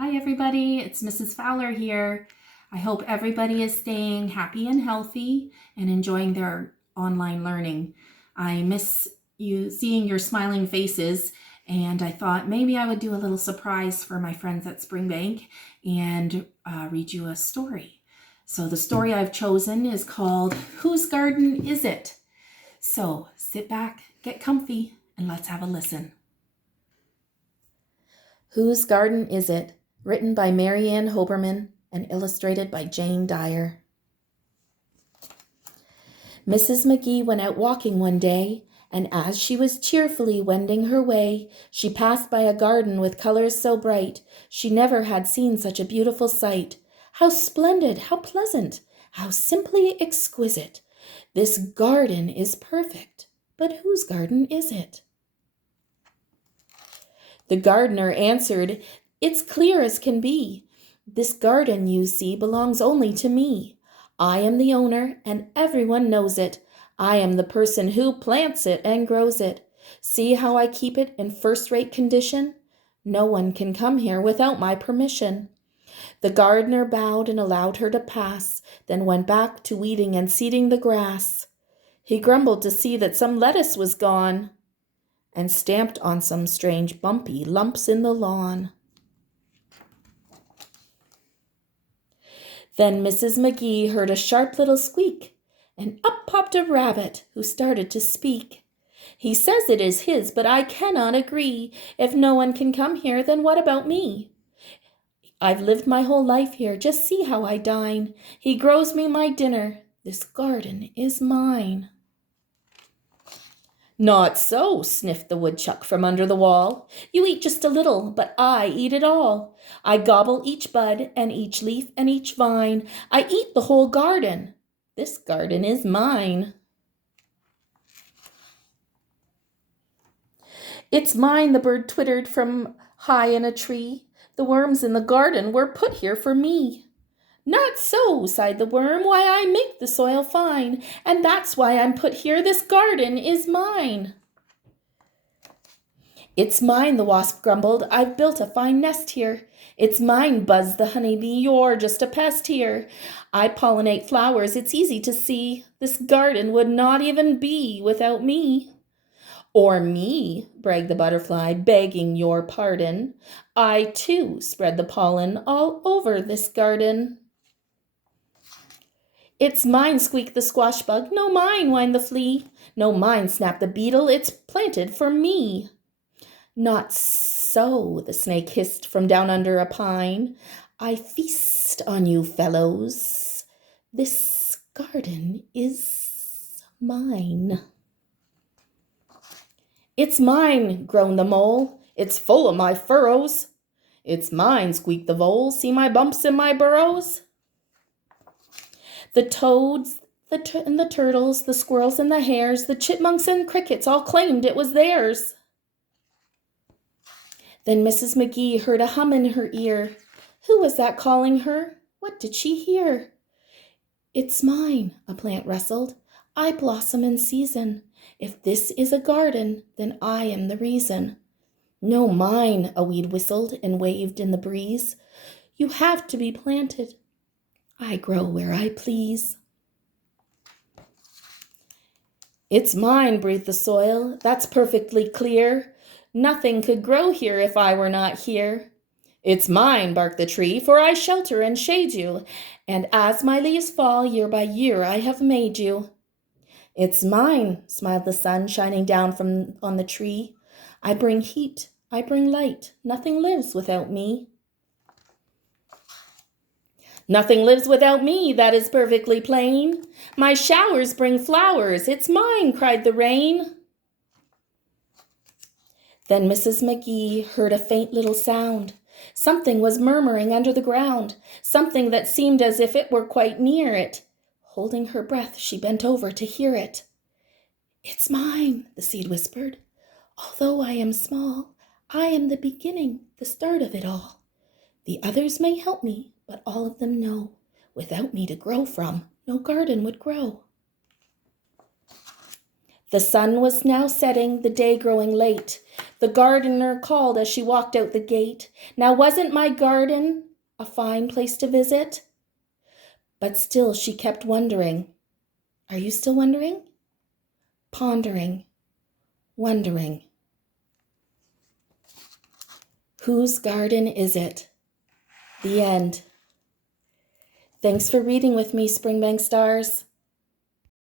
Hi everybody, it's Mrs. Fowler here. I hope everybody is staying happy and healthy and enjoying their online learning. I miss seeing your smiling faces, and I thought maybe I would do a little surprise for my friends at Springbank and read you a story. So the story I've chosen is called Whose Garden Is It? So sit back, get comfy, and let's have a listen. Whose Garden Is It? Written by Marianne Hoberman and illustrated by Jane Dyer. Mrs. McGee went out walking one day, and as she was cheerfully wending her way, she passed by a garden with colors so bright, she never had seen such a beautiful sight. How splendid, how pleasant, how simply exquisite. This garden is perfect, but whose garden is it? The gardener answered, "It's clear as can be. This garden, you see, belongs only to me. I am the owner, and everyone knows it. I am the person who plants it and grows it. See how I keep it in first-rate condition? No one can come here without my permission." The gardener bowed and allowed her to pass, then went back to weeding and seeding the grass. He grumbled to see that some lettuce was gone, and stamped on some strange bumpy lumps in the lawn. Then Mrs. McGee heard a sharp little squeak, and up popped a rabbit who started to speak. "He says it is his, but I cannot agree. If no one can come here, then what about me? I've lived my whole life here, just see how I dine. He grows me my dinner. This garden is mine." "Not so," sniffed the woodchuck from under the wall. "You eat just a little, but I eat it all. I gobble each bud and each leaf and each vine. I eat the whole garden. This garden is mine." "It's mine," the bird twittered from high in a tree. "The worms in the garden were put here for me." "Not so," sighed the worm. "Why, I make the soil fine, and that's why I'm put here. This garden is mine." "It's mine," the wasp grumbled. "I've built a fine nest here." "It's mine," buzzed the honeybee. "You're just a pest here. I pollinate flowers, it's easy to see. This garden would not even be without me." "Or me," bragged the butterfly, "begging your pardon. I, too, spread the pollen all over this garden." "It's mine," squeaked the squash bug. "No, mine," whined the flea. "No, mine," snapped the beetle. "It's planted for me." "Not so," the snake hissed from down under a pine. "I feast on you fellows. This garden is mine." "It's mine," groaned the mole. "It's full of my furrows." "It's mine," squeaked the vole. "See my bumps and my burrows." The toads and the turtles, the squirrels and the hares, the chipmunks and crickets all claimed it was theirs. Then Mrs. McGee heard a hum in her ear. Who was that calling her? What did she hear? "It's mine," a plant rustled. "I blossom in season. If this is a garden, then I am the reason." "No, mine," a weed whistled and waved in the breeze. "You have to be planted. I grow where I please." "It's mine," breathed the soil. "That's perfectly clear. Nothing could grow here if I were not here." "It's mine," barked the tree, "for I shelter and shade you, and as my leaves fall year by year I have made you." "It's mine," smiled the sun, shining down from on the tree. "I bring heat, I bring light. Nothing lives without me." "Nothing lives without me, that is perfectly plain. My showers bring flowers. It's mine," cried the rain. Then Mrs. McGee heard a faint little sound. Something was murmuring under the ground, something that seemed as if it were quite near it. Holding her breath, she bent over to hear it. "It's mine," the seed whispered. "Although I am small, I am the beginning, the start of it all. The others may help me, but all of them know, without me to grow from, no garden would grow." The sun was now setting, the day growing late. The gardener called as she walked out the gate. Now wasn't my garden a fine place to visit? But still she kept wondering. Are you still wondering? Pondering, wondering. Whose garden is it? The end. Thanks for reading with me, Springbank Stars.